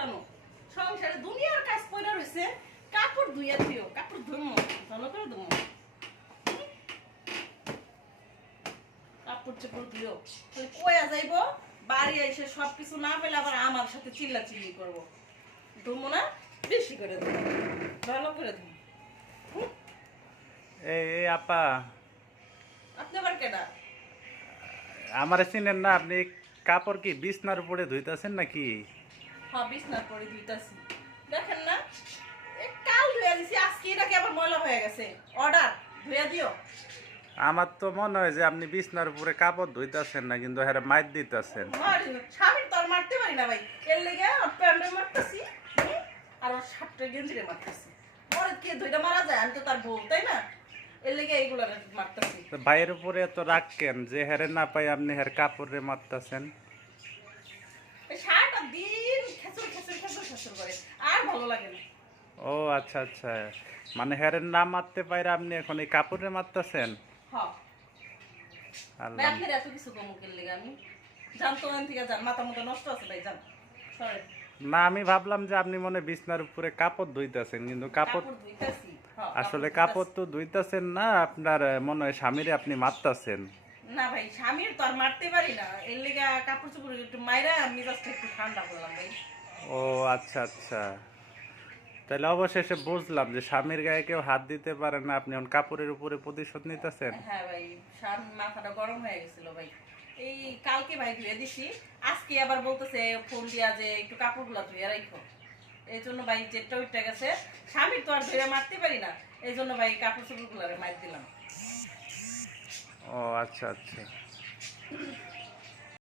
কেন সংসারে দুনিয়ার কাজ পড়ে রয়েছে কাপড় ধুইয়া দিও কাপড় ধুমো ভালো করে ধুমো কাপড় চোপড় ধুইও কয়া যাইবো বাড়ি এসে সবকিছু না পেলে আবার আমার সাথে চিল্লা চিল্লি করবো ধুমো না বেশি করে ধুমো ভালো করে ধুমো এই আপা আপনি আবার কেডা আমারে চিনেন না? আপনি কাপড় কি বিছনার উপরে ধুইতাছেন নাকি? হ্যাঁ বিছনার পরে ধুইতাছি দেখেন না কাল ধুইয়া দিছি আজকে এটাকে আবার ময়লা হয়ে গেছে অর্ডার ধুইয়া দিও আমার তো মনে হয় যে আপনি বিছনার উপরে কাপড় ধুইতাছেন না, কিন্তু হ্যাঁ মাইর দিতেছেন। স্বামীর তো আর মারতে পারি না ভাই এর লেগে ওর প্যান্টে মারতেছি আর ওর শার্টটা গেঞ্জিরে মারতেছি মরে কে ধুইটা মারা যায় আমি তো তার বউ তাই না এর লেগে এইগুলো মারতেছি ভাইয়ের উপরে এত রাগ কেন যে হেরে না পাই আপনি হের কাপড়ে মারতাছেন? শার্টটা দিন খেচুর খেচুর খেচুর খেচুর করে আর ভালো লাগে না ও আচ্ছা আচ্ছা, মানে হেরে না মারতে পাইরে আপনি এখন এই কাপড়ে মারতাছেন? হ্যাঁ ভাই আপনার এত কিছু কমুকের লেগে আমি জানতো ওখান থেকে যান মাথা মতো নষ্ট আছে ভাই যান সরি না, আমি ভাবলাম যে আপনি মনে বিছনার উপরে কাপড় ধুইতাছেন, কিন্তু কাপড় ধুইতাছি আসলে কাপড় তো ধুইতাছেন না, আপনার মনে হয় স্বামীরে আপনি মারতাছেন। না ভাই স্বামীর তো আর মারতে পারি না এর লেগে কাপড় চোপড় একটু মাইরা মেজাজটা একটু ঠান্ডা করলাম ভাই ও আচ্ছা আচ্ছা, তাহলে অবশেষে বুঝলাম যে স্বামীর গায়ে কেউ হাত দিতে পারে না, আপনি এখন কাপড়ের উপরে প্রতিশোধ নিতেছেন। হ্যাঁ ভাই স্বামী মাথাটা গরম হয়ে গেছিল ভাই এই কালকে ভাই ধুয়ে দিছি আজকে আবার বলতেছে ফোন দিয়া যে একটু কাপড়গুলো ধুয়ে রাখো এই জন্য ভাই জেটটা উঠে গেছে স্বামীর তো আর ধুয়ে মারতে পারি না এই জন্য ভাই কাপড় চোপড়গুলো মার দিলাম ও আচ্ছা আচ্ছা।